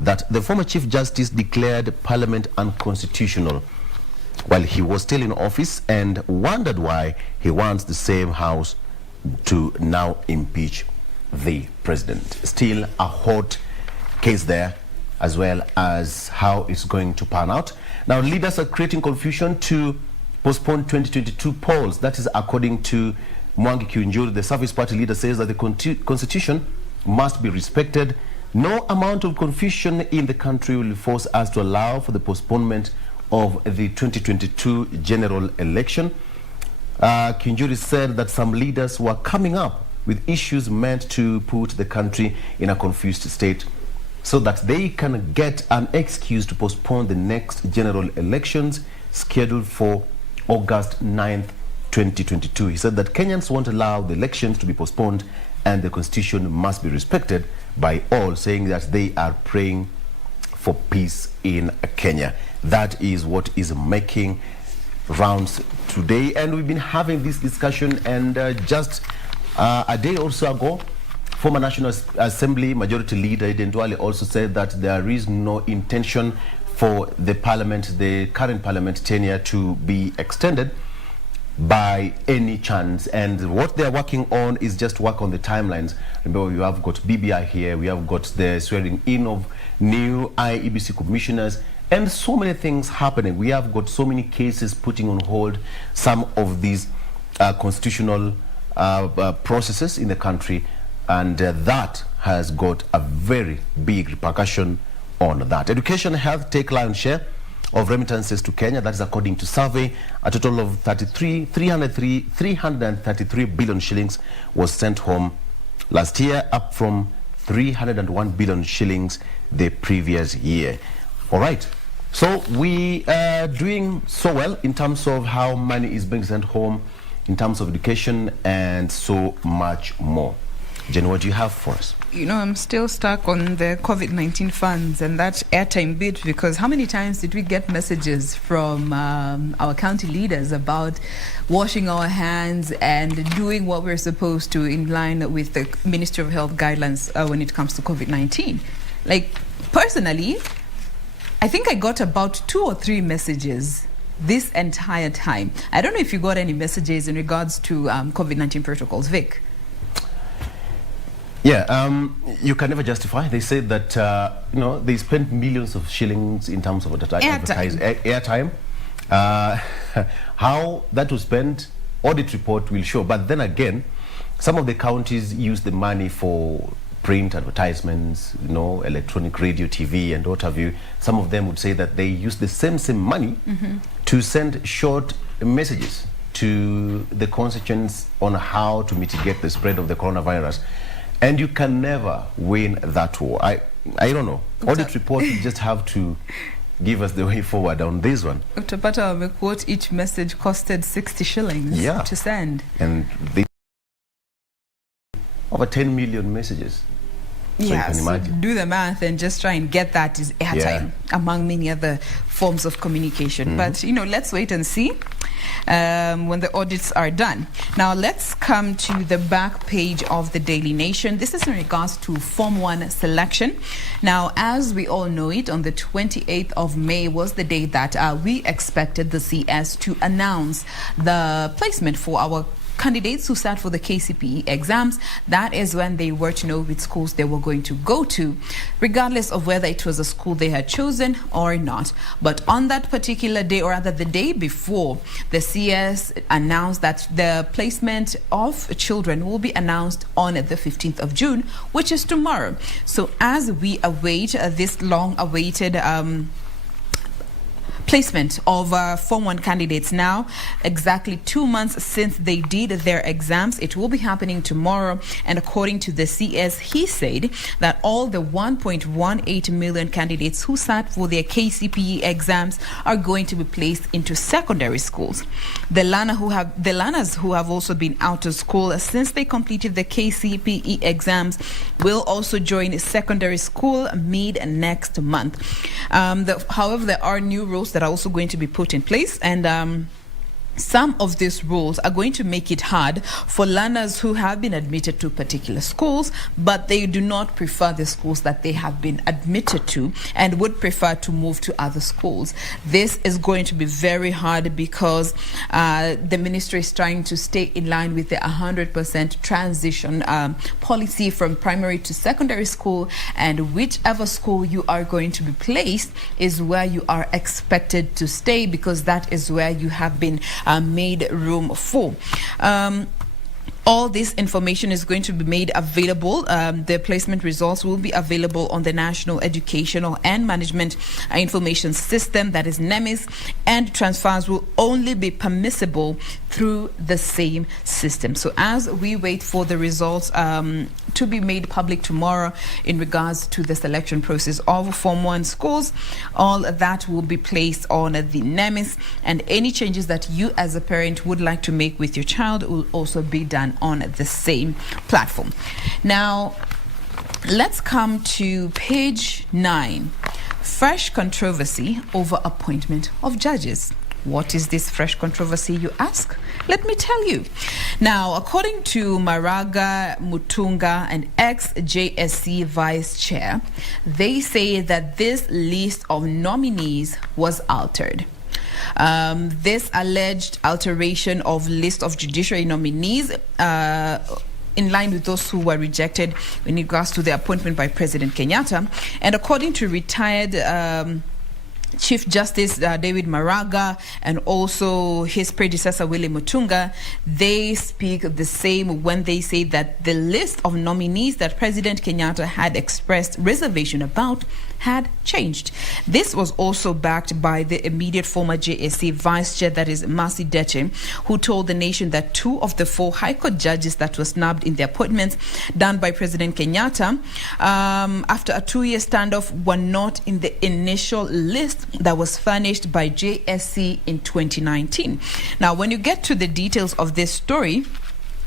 that the former Chief Justice declared Parliament unconstitutional while he was still in office and wondered why he wants the same House to now impeach the president. Still a hot case there, as well as how it's going to pan out. Now, leaders are creating confusion to postpone 2022 polls. That is according to Mwangi Kiunjuri. The Service Party leader says that the Constitution must be respected. No amount of confusion in the country will force us to allow for the postponement of the 2022 general election. Kiunjuri said that some leaders were coming up with issues meant to put the country in a confused state so that they can get an excuse to postpone the next general elections scheduled for August 9th, 2022. He said that Kenyans won't allow the elections to be postponed and the Constitution must be respected by all, saying that they are praying for peace in Kenya. That is what is making rounds today, and we've been having this discussion, and just a day or so ago, former National Assembly Majority Leader Eden Duale also said that there is no intention for the parliament, the current parliament tenure, to be extended by any chance, and what they're working on is just work on the timelines. Remember, we have got BBI here, we have got the swearing in of new IEBC commissioners, and so many things happening. We have got so many cases putting on hold some of these constitutional processes in the country, and that has got a very big repercussion on that. Education and health take lion's share of remittances to Kenya. That is according to survey. A total of 333 billion shillings was sent home last year, up from 301 billion shillings the previous year. All right. So we are doing so well in terms of how money is being sent home, in terms of education, and so much more. Jen, what do you have for us? You know, I'm still stuck on the COVID-19 funds and that airtime bit, because how many times did we get messages from our county leaders about washing our hands and doing what we're supposed to in line with the Ministry of Health guidelines when it comes to COVID-19? Like, personally, I think I got about 2 or 3 messages this entire time. I don't know if you got any messages in regards to COVID-19 protocols, Vic. Yeah, you can never justify. They said that, you know, they spent millions of shillings in terms of airtime. How that was spent, audit report will show. But then again, some of the counties use the money for print advertisements, you know, electronic radio, TV, and what have you. Some of them would say that they use the same money to send short messages to the constituents on how to mitigate the spread of the coronavirus. And you can never win that war. I don't know. Audit report will just have to give us the way forward on this one. Utapata quote, each message costed 60 shillings to send. And they over 10 million messages. So you can imagine. Do the math and just try and get that is airtime, among many other forms of communication. But, you know, let's wait and see when the audits are done. Now, let's come to the back page of the Daily Nation. This is in regards to Form 1 selection. Now, as we all know it, on the 28th of May was the day that we expected the CS to announce the placement for our candidates who sat for the KCPE exams. That is when they were to know which schools they were going to go to, regardless of whether it was a school they had chosen or not. But on that particular day, or rather the day before, the CS announced that the placement of children will be announced on the 15th of June, which is tomorrow. So as we await this long-awaited placement of Form 1 candidates now, exactly 2 months since they did their exams. It will be happening tomorrow, and according to the CS, he said that all the 1.18 million candidates who sat for their KCPE exams are going to be placed into secondary schools. The learners who have also been out of school since they completed the KCPE exams will also join secondary school mid next month. However, there are new rules that are also going to be put in place, and some of these rules are going to make it hard for learners who have been admitted to particular schools, but they do not prefer the schools that they have been admitted to and would prefer to move to other schools. This is going to be very hard because the ministry is trying to stay in line with the 100% transition policy from primary to secondary school, and whichever school you are going to be placed is where you are expected to stay, because that is where you have been made room for. All this information is going to be made available. The placement results will be available on the National Educational and Management Information System, that is NEMIS, and transfers will only be permissible through the same system. So as we wait for the results to be made public tomorrow in regards to the selection process of Form 1 schools, all that will be placed on the NEMIS, and any changes that you as a parent would like to make with your child will also be done on the same platform. Now, let's come to page 9. Fresh controversy over appointment of judges. What is this fresh controversy, you ask? Let me tell you. Now, according to Maraga Mutunga, an ex-JSC vice chair, they say that this list of nominees was altered. This alleged alteration of list of judiciary nominees in line with those who were rejected in regards to the appointment by President Kenyatta. And according to retired Chief Justice David Maraga and also his predecessor Willie Mutunga, they speak the same when they say that the list of nominees that President Kenyatta had expressed reservation about had changed. This was also backed by the immediate former JSC vice chair, that is Mercy Deche, who told the nation that 2 of the 4 High Court judges that were snubbed in the appointments done by President Kenyatta after a 2-year standoff were not in the initial list that was furnished by JSC in 2019. Now, when you get to the details of this story,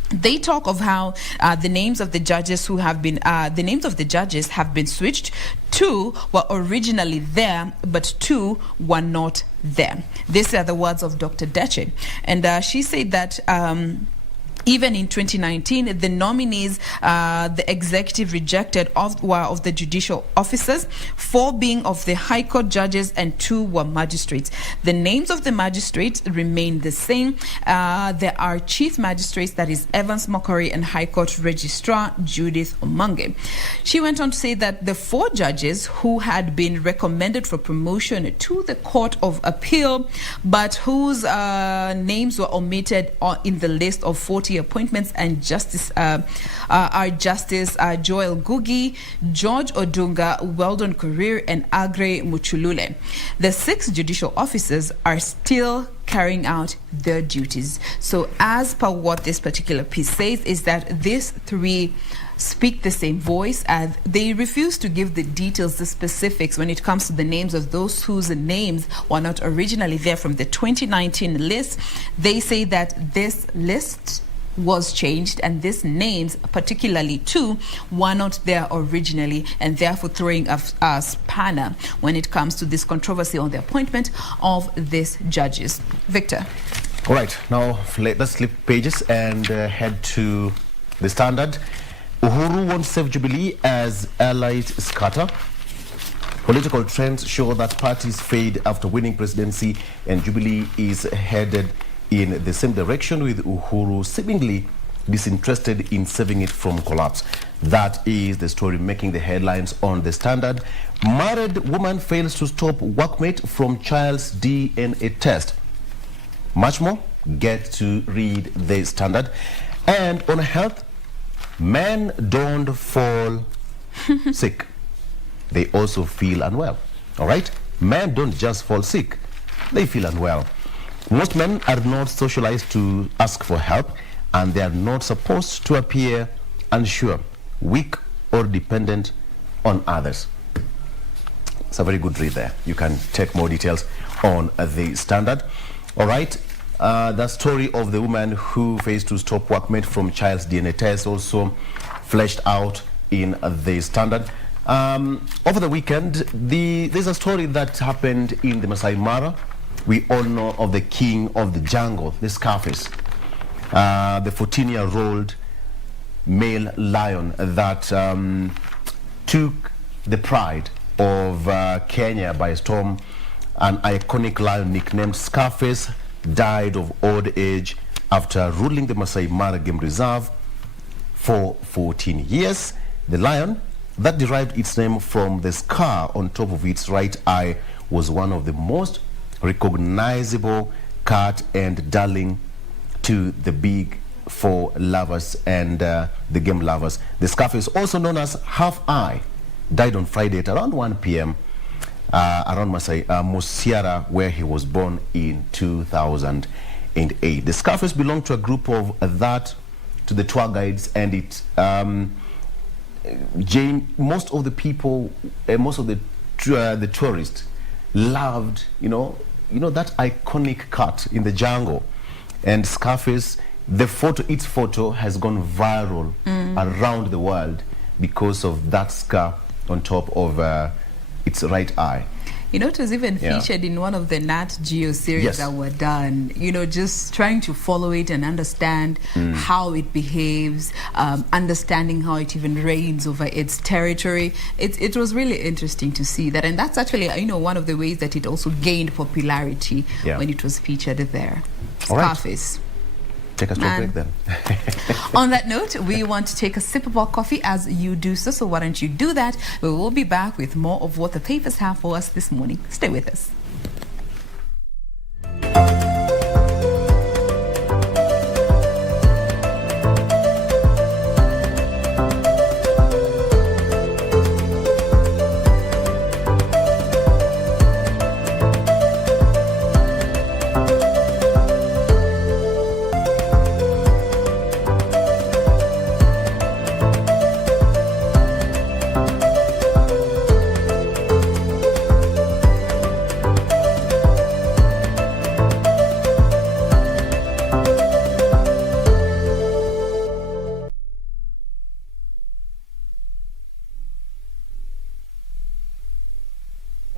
they talk of how the names of the judges who have been have been switched. 2 were originally there, but 2 were not there. These are the words of Dr. Deche, and she said that even in 2019, the nominees the executive rejected were of the judicial officers, 4 being of the High Court judges and 2 were magistrates. The names of the magistrates remain the same. There are chief magistrates, that is Evans Mokori, and High Court registrar Judith Omange. She went on to say that the 4 judges who had been recommended for promotion to the Court of Appeal, but whose names were omitted in the list of 40 appointments and Justice Joel Gugi, George Odunga, Weldon Korir, and Agre Muchulule. The 6 judicial officers are still carrying out their duties. So as per what this particular piece says is that these 3 speak the same voice, and they refuse to give the details, the specifics when it comes to the names of those whose names were not originally there from the 2019 list. They say that this list was changed and these names, particularly 2, were not there originally, and therefore throwing a spanner when it comes to this controversy on the appointment of these judges. Victor. All right, now let's flip pages and head to the Standard. Uhuru wants save Jubilee as allies scatter. Political trends show that parties fade after winning presidency, and Jubilee is headed in the same direction, with Uhuru seemingly disinterested in saving it from collapse. That is the story making the headlines on the Standard. Married woman fails to stop workmate from child's DNA test. Much more, get to read the Standard. And on health, men don't fall sick. They also feel unwell. All right? Men don't just fall sick. They feel unwell. Most men are not socialized to ask for help, and they are not supposed to appear unsure, weak, or dependent on others. It's a very good read there. You can take more details on the Standard. All right. The story of the woman who faced to stop workmate from child's DNA test also fleshed out in the Standard. Over the weekend, there's a story that happened in the Masai Mara we all know of the king of the jungle, the Scarface, the 14-year-old male lion that took the pride of Kenya by storm. An iconic lion nicknamed Scarface died of old age after ruling the Masai Mara Game Reserve for 14 years. The lion that derived its name from the scar on top of its right eye was one of the most recognizable cat and darling to the big four lovers and the game lovers. The Scarface, also known as Half Eye, died on Friday at around 1 p.m. Around Mosiara, where he was born in 2008. The Scarface belonged to a group of to the tour guides, and it Jain, most of the people, most of the tourists loved, that iconic cat in the jungle. And Scarface, its photo has gone viral around the world because of that scar on top of its right eye. It was even featured in one of the Nat Geo series that were done, just trying to follow it and understand how it behaves, understanding how it even reigns over its territory. It was really interesting to see that. And that's actually, one of the ways that it also gained popularity when it was featured there. Scarface. Take a short break then. On that note, we want to take a sip of our coffee as you do so. So why don't you do that? We will be back with more of what the papers have for us this morning. Stay with us.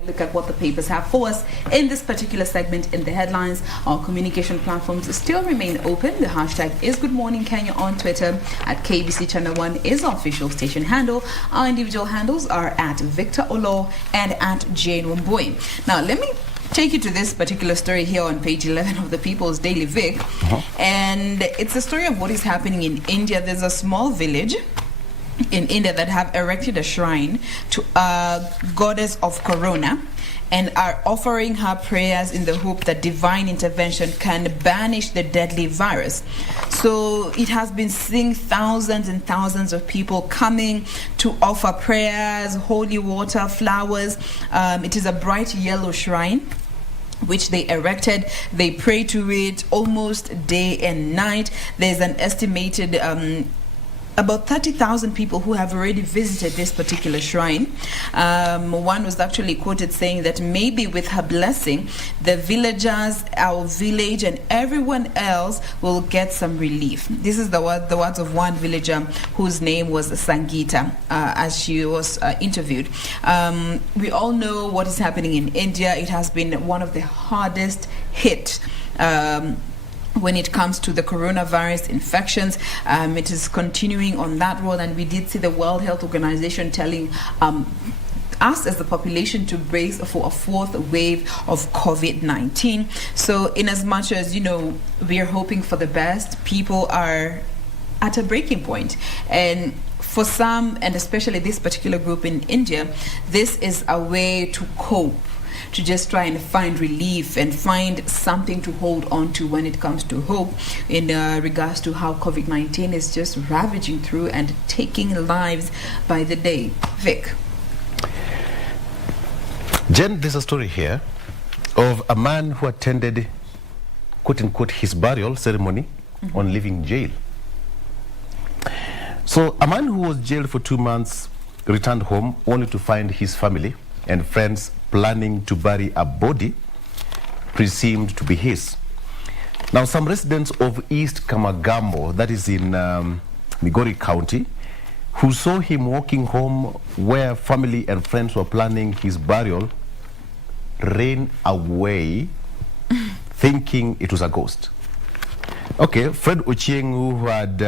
Look at what the papers have for us in this particular segment in the headlines. Our communication platforms still remain open. The hashtag is Good Morning Kenya on Twitter. At KBC Channel 1 is our official station handle. Our individual handles are at Victor Oloo and at Jain Wambui. Now, let me take you to this particular story here on page 11 of the People's Daily Vic. And it's a story of what is happening in India. There's a small village in India that have erected a shrine to a goddess of Corona and are offering her prayers in the hope that divine intervention can banish the deadly virus. So it has been seeing thousands and thousands of people coming to offer prayers, holy water, flowers. It is a bright yellow shrine which they erected. They pray to it almost day and night. There's an estimated about 30,000 people who have already visited this particular shrine. One was actually quoted saying that maybe with her blessing, the villagers, our village, and everyone else will get some relief. This is the words of one villager whose name was Sangita as she was interviewed. We all know what is happening in India. It has been one of the hardest hit when it comes to the coronavirus infections. It is continuing on that road, and we did see the World Health Organization telling us as the population to brace for a fourth wave of COVID-19. So in as much as, we are hoping for the best, people are at a breaking point. And for some, and especially this particular group in India, this is a way to cope, to just try and find relief and find something to hold on to when it comes to hope in regards to how COVID-19 is just ravaging through and taking lives by the day. Vic. Jen, there's a story here of a man who attended, quote-unquote, his burial ceremony on leaving jail. So a man who was jailed for 2 months returned home only to find his family and friends planning to bury a body presumed to be his. Now, some residents of East Kamagambo, that is in Migori County, who saw him walking home where family and friends were planning his burial, ran away thinking it was a ghost. Okay, Fred Ochieng, who had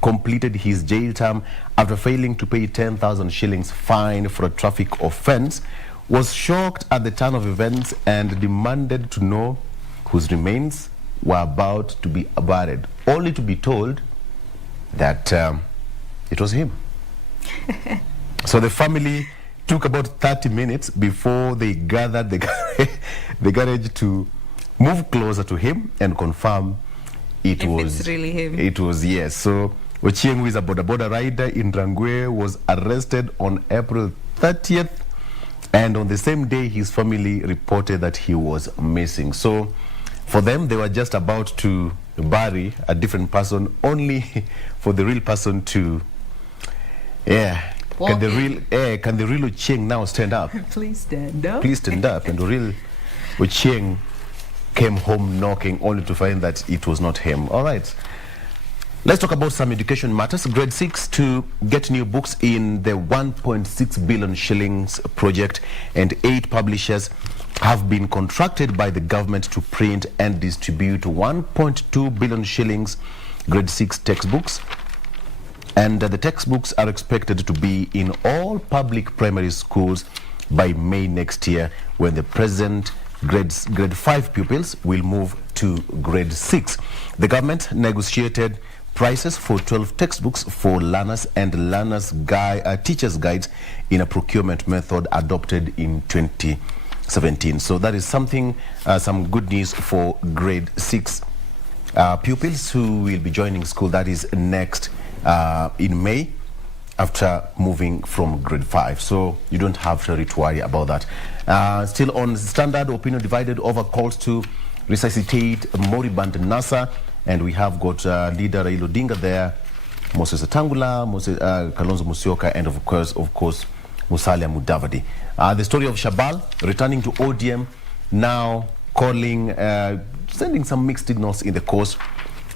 completed his jail term after failing to pay 10,000 shillings fine for a traffic offense, was shocked at the turn of events and demanded to know whose remains were about to be buried, only to be told that it was him. So the family took about 30 minutes before they gathered the courage to move closer to him and confirm it was it's really him. It was, yes. So Ochieng, who is a boda rider in Rangwe, was arrested on April 30th, and on the same day his family reported that he was missing. So for them, they were just about to bury a different person, only for the real person to, can the real Ochieng now stand up? Please stand up. Please stand up. And the real Ochieng came home knocking, only to find that it was not him. All right. Let's talk about some education matters. Grade 6 to get new books in the 1.6 billion shillings project, and 8 publishers have been contracted by the government to print and distribute 1.2 billion shillings grade 6 textbooks. And the textbooks are expected to be in all public primary schools by May next year, when the present grade 5 pupils will move to grade 6. The government negotiated prices for 12 textbooks for learners and teachers' guides in a procurement method adopted in 2017. So that is something, some good news for grade 6 pupils who will be joining school. That is next in May, after moving from grade 5. So you don't have to worry about that. Still on Standard, opinion divided over calls to resuscitate moribund NASA. And we have got leader Raila Odinga there, Moses Atangula, Kalonzo Musyoka, and of course, Musalia Mudavadi. The story of Shabal returning to ODM, now calling, sending some mixed signals in the course,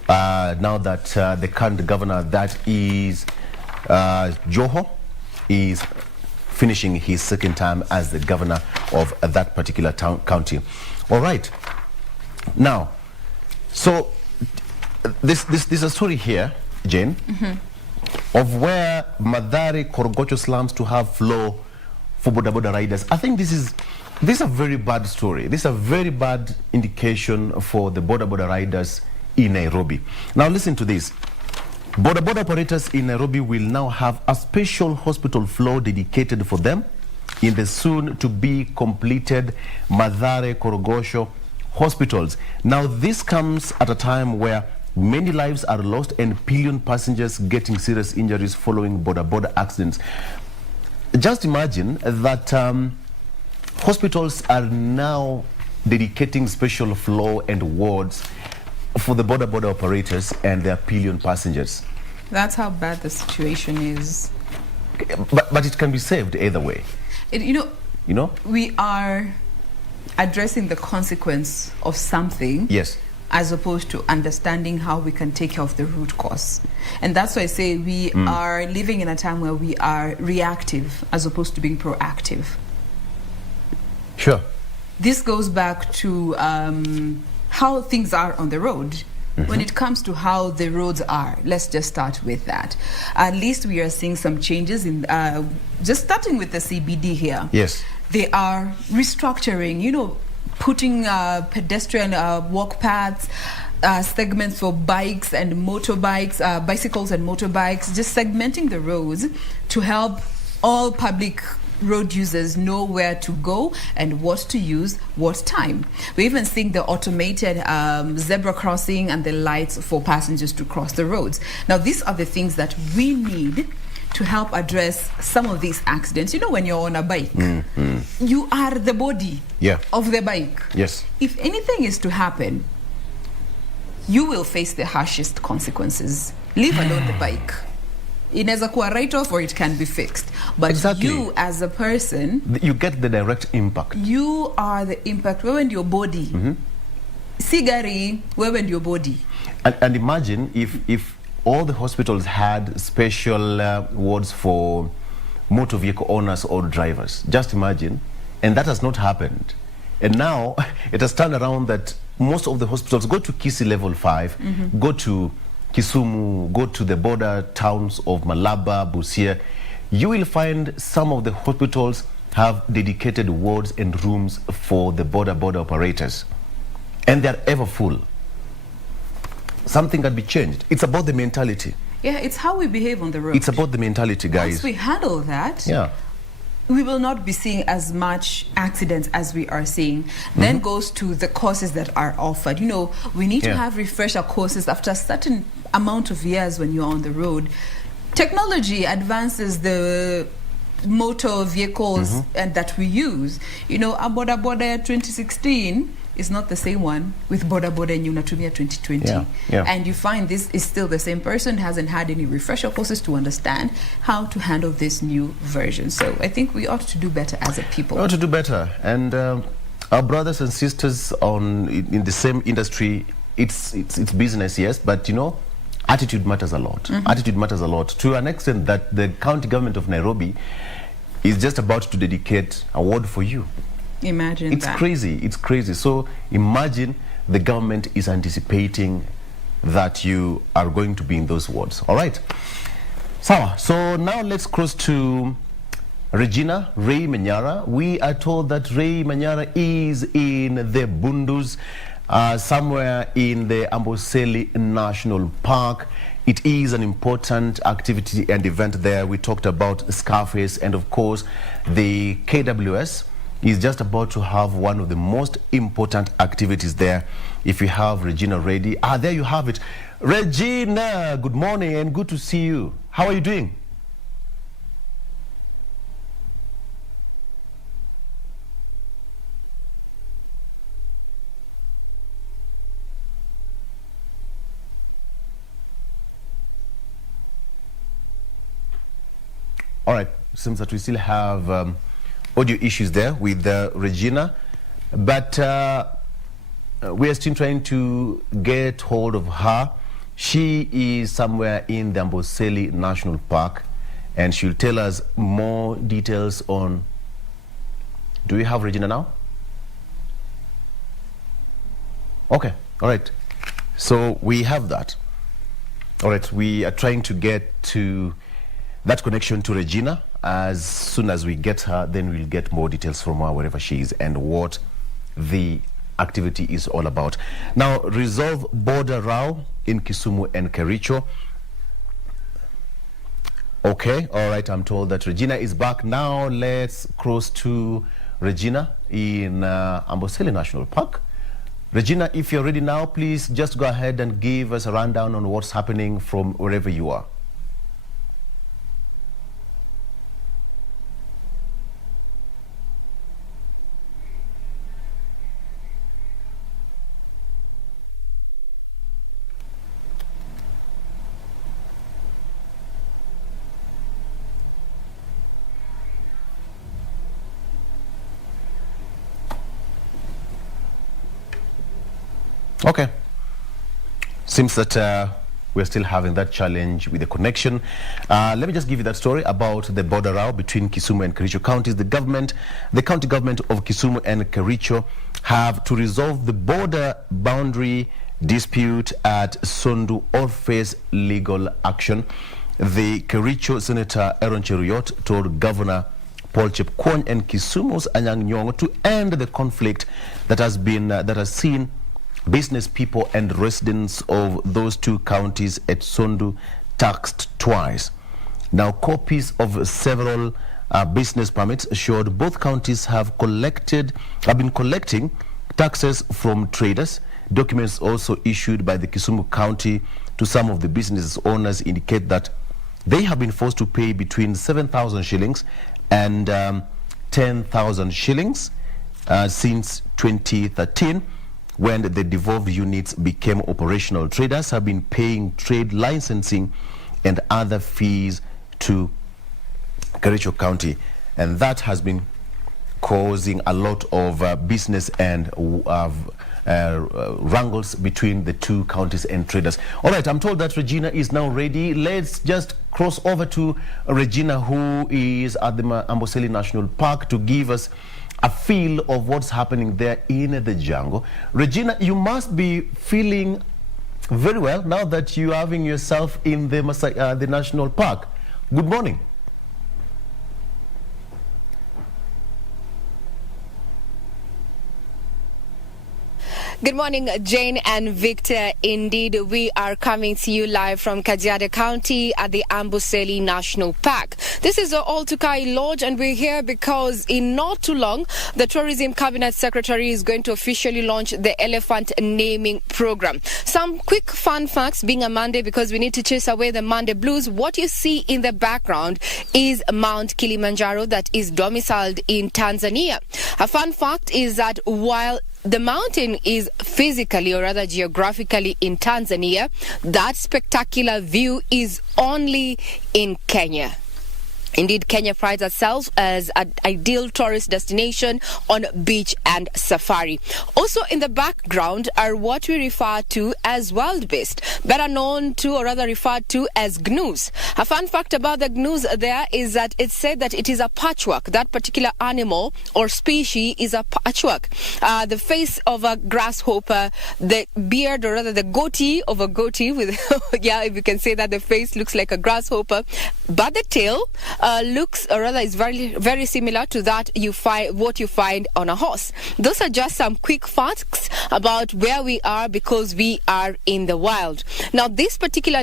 now that the current governor, that is Joho, is finishing his second term as the governor of that particular county. All right. Now, so there's a story here, Jain, of where Mathare Korogocho slums to have flow for boda riders. I think this is a very bad story. This is a very bad indication for the boda riders in Nairobi. Now listen to this. Boda operators in Nairobi will now have a special hospital floor dedicated for them in the soon to be completed Mathare Korogocho hospitals. Now this comes at a time where many lives are lost and pillion passengers getting serious injuries following boda accidents. Just imagine that hospitals are now dedicating special floor and wards for the boda operators and their pillion passengers. That's how bad the situation is. But it can be saved either way. You know, we are addressing the consequence of something. Yes. As opposed to understanding how we can take care of the root cause. And that's why I say we are living in a time where we are reactive as opposed to being proactive. Sure. This goes back to how things are on the road. When it comes to how the roads are, let's just start with that. At least we are seeing some changes in, just starting with the CBD here. Yes. They are restructuring, putting pedestrian walk paths, segments for bikes and motorbikes, bicycles and motorbikes, just segmenting the roads to help all public road users know where to go and what to use, what time. We're even seeing the automated zebra crossing and the lights for passengers to cross the roads. Now, these are the things that we need to help address some of these accidents. When you're on a bike, you are the body of the bike. Yes. If anything is to happen, you will face the harshest consequences. Leave alone the bike. Inaweza kuwa write-off or it can be fixed. But exactly. You as a person, you get the direct impact. You are the impact. Wewe ndio body. Si gari, wewe ndio body. And imagine if all the hospitals had special wards for motor vehicle owners or drivers. Just imagine. And that has not happened. And now it has turned around that most of the hospitals, go to Kisi level 5, go to Kisumu, go to the border towns of Malaba, Busia, you will find some of the hospitals have dedicated wards and rooms for the border operators. And they are ever full. Something can be changed. It's about the mentality. Yeah, it's how we behave on the road. It's about the mentality, guys. Once we handle that, yeah, we will not be seeing as much accidents as we are seeing. Then goes to the courses that are offered. You know, we need to have refresher courses after a certain amount of years when you're on the road. Technology advances the motor vehicles and that we use. You know, a Boda 2016 is not the same one with Boda and Unatumia 2020. And you find this is still the same person, hasn't had any refresher courses to understand how to handle this new version. So I think we ought to do better as a people. We ought to do better. And our brothers and sisters in the same industry, it's business, yes, but you know, attitude matters a lot. Attitude matters a lot, to an extent that the county government of Nairobi is just about to dedicate an award for you. Imagine it's that. Crazy. It's crazy. So imagine the government is anticipating that you are going to be in those wards. All right. So now let's cross to Regina Ray Manyara. We are told that Ray Manyara is in the Bundus, somewhere in the Amboseli National Park. It is an important activity and event there. We talked about Scarface, and of course the KWS is just about to have one of the most important activities there. If you have Regina ready, there you have it. Regina, good morning and good to see you. How are you doing? All right, seems that we still have audio issues there with Regina, but we are still trying to get hold of her. She is somewhere in the Amboseli National Park, and she'll tell us more details on... Do we have Regina now? Okay, all right. So we have that. All right, we are trying to get to that connection to Regina. As soon as we get her, then we'll get more details from her wherever she is and what the activity is all about. Now, resolve border row in Kisumu and Kericho. Okay, all right, I'm told that Regina is back now. Let's cross to Regina in Amboseli National Park. Regina, if you're ready now, please just go ahead and give us a rundown on what's happening from wherever you are. Okay. Seems that we're still having that challenge with the connection. Let me just give you that story about the border row between Kisumu and Kericho counties. The county government of Kisumu and Kericho have to resolve the border boundary dispute at Sondu or face legal action. The Kericho Senator Aaron Cheruyot told Governor Paul Chepkwony and Kisumu's Anyang' Nyong'o to end the conflict that has seen business people and residents of those two counties at Sondu taxed twice. Now, copies of several business permits showed both counties have been collecting taxes from traders. Documents also issued by the Kisumu County to some of the business owners indicate that they have been forced to pay between 7,000 shillings and 10,000 shillings since 2013. When the devolved units became operational. Traders have been paying trade licensing and other fees to Kericho County, and that has been causing a lot of business and wrangles between the two counties and traders. All right, I'm told that Regina is now ready. Let's just cross over to Regina, who is at the Amboseli National Park, to give us a feel of what's happening there in the jungle. Regina, you must be feeling very well now that you're having yourself in the national park. Good morning. Good morning, Jain and Victor. Indeed, we are coming to you live from Kajiado County at the Amboseli National Park. This is the Oltukai Lodge, and we're here because in not too long, the Tourism Cabinet Secretary is going to officially launch the elephant naming program. Some quick fun facts, being a Monday, because we need to chase away the Monday blues. What you see in the background is Mount Kilimanjaro that is domiciled in Tanzania. A fun fact is that while the mountain is physically, or rather geographically, in Tanzania, that spectacular view is only in Kenya. Indeed, Kenya prides itself as an ideal tourist destination on beach and safari. Also in the background are what we refer to as wild-beast, better known to, or rather referred to as gnus. A fun fact about the gnus there is that it's said that it is a patchwork. That particular animal or species is a patchwork. The face of a grasshopper, the beard, or rather the goatee of a goatee with, yeah, if you can say that, the face looks like a grasshopper, but the tail looks, or rather is very similar to that what you find on a horse. Those are just some quick facts about where we are, because we are in the wild. Now, this particular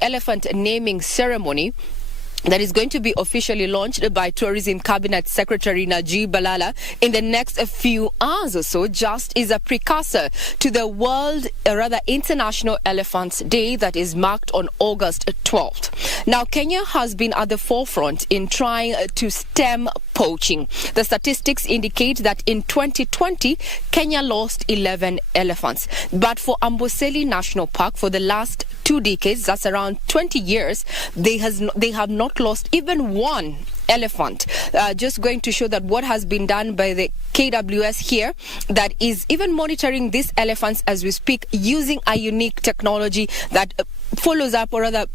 elephant naming ceremony that is going to be officially launched by Tourism Cabinet Secretary Najib Balala in the next few hours or so, just is a precursor to the International Elephants Day that is marked on August 12th. Now, Kenya has been at the forefront in trying to stem poaching. The statistics indicate that in 2020, Kenya lost 11 elephants. But for Amboseli National Park, for the last 2 decades, that's around 20 years, they have not lost even one elephant. Just going to show that what has been done by the KWS here, that is even monitoring these elephants as we speak, using a unique technology that follows up, or rather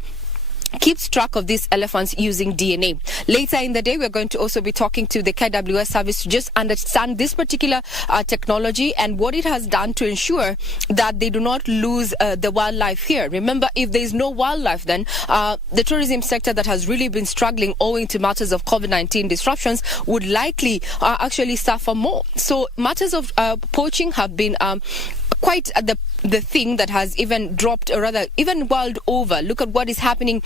keeps track of these elephants using DNA. Later in the day, we're going to also be talking to the KWS service to just understand this particular technology and what it has done to ensure that they do not lose the wildlife here. Remember, if there is no wildlife, then the tourism sector that has really been struggling owing to matters of COVID-19 disruptions would likely actually suffer more. So matters of poaching have been quite the thing that has even dropped, or rather even world over. Look at what is happening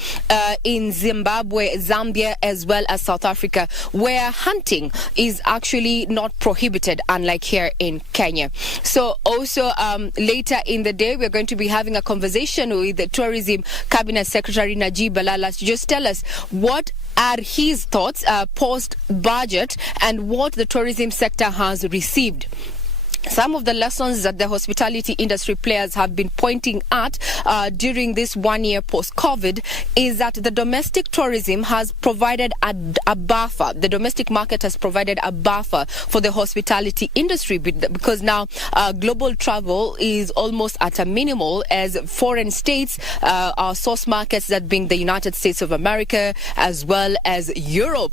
in Zimbabwe, Zambia, as well as South Africa, where hunting is actually not prohibited, unlike here in Kenya. So also later in the day, we're going to be having a conversation with the Tourism Cabinet Secretary Najib Balala to just tell us what are his thoughts post-budget and what the tourism sector has received. Some of the lessons that the hospitality industry players have been pointing at during this 1 year post-COVID is that the domestic tourism has provided a buffer. The domestic market has provided a buffer for the hospitality industry, because now global travel is almost at a minimal, as foreign states, our source markets, that being the United States of America as well as Europe,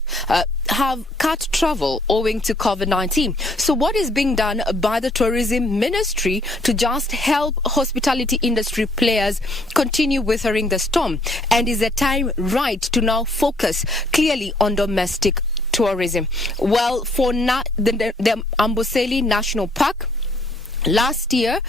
have cut travel owing to COVID-19. So what is being done by the tourism ministry to just help hospitality industry players continue weathering the storm? And is the time right to now focus clearly on domestic tourism? Well, for the Amboseli National Park, last year,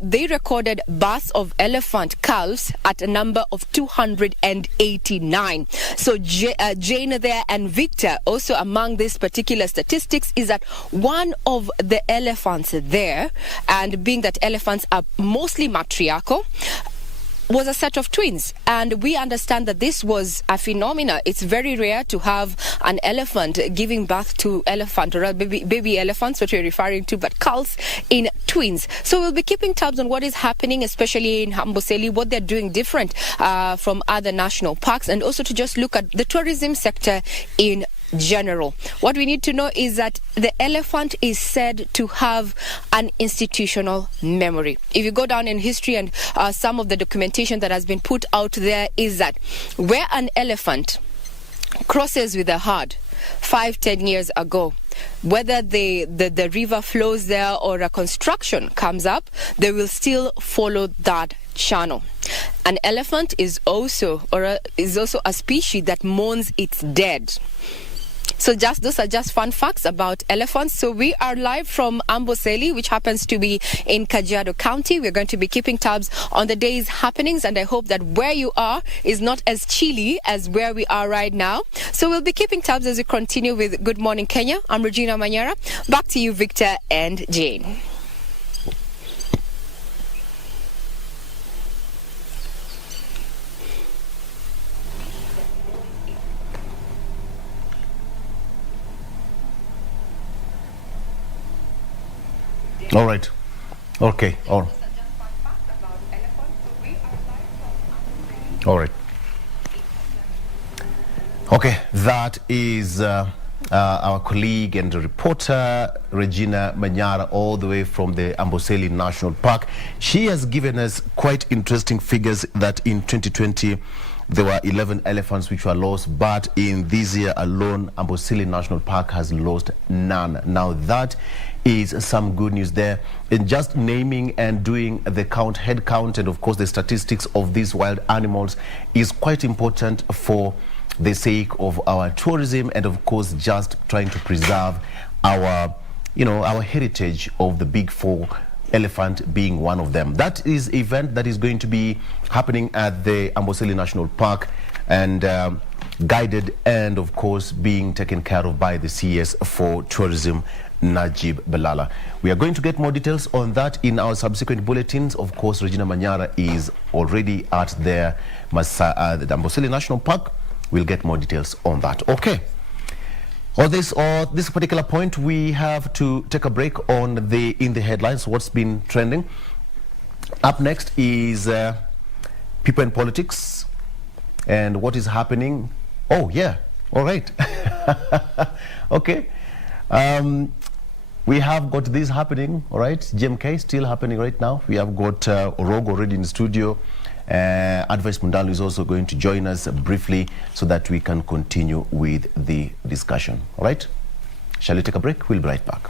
they recorded births of elephant calves at a number of 289. So Jain there and Victor, also among these particular statistics, is that one of the elephants there, and being that elephants are mostly matriarchal, was a set of twins. And we understand that this was a phenomena. It's very rare to have an elephant giving birth to elephant, or baby elephants, what we're referring to, but culls in twins. So we'll be keeping tabs on what is happening, especially in Amboseli, what they're doing different from other national parks, and also to just look at the tourism sector in general. What we need to know is that the elephant is said to have an institutional memory. If you go down in history, and some of the documentation that has been put out there is that where an elephant crosses with a herd, 5-10 years ago. Whether the river flows there or a construction comes up, they will still follow that channel. An elephant is also a species that mourns its dead. So those are just fun facts about elephants. So we are live from Amboseli, which happens to be in Kajiado County. We're going to be keeping tabs on the day's happenings, and I hope that where you are is not as chilly as where we are right now. So we'll be keeping tabs as we continue with Good Morning Kenya. I'm Regina Manyara. Back to you, Victor and Jane. All right. Okay. All right. Okay. That is our colleague and reporter, Regina Manyara, all the way from the Amboseli National Park. She has given us quite interesting figures that in 2020, there were 11 elephants which were lost, but in this year alone, Amboseli National Park has lost none. Now that is some good news there. In just naming and doing the head count, and of course the statistics of these wild animals is quite important for the sake of our tourism, and of course just trying to preserve our, our heritage of the big four, elephant being one of them. That is an event that is going to be happening at the Amboseli National Park, and guided and of course being taken care of by the CS for Tourism, Najib Belala. We are going to get more details on that in our subsequent bulletins. Of course, Regina Manyara is already at the Amboseli National Park. We'll get more details on that. Okay. On this particular point, we have to take a break on in the headlines, what's been trending. Up next is people in politics and what is happening. Oh, yeah. All right. Okay. We have got this happening, all right? GMK still happening right now. We have got Orogo already in the studio. Advice Mundalu is also going to join us briefly so that we can continue with the discussion, all right? Shall we take a break? We'll be right back.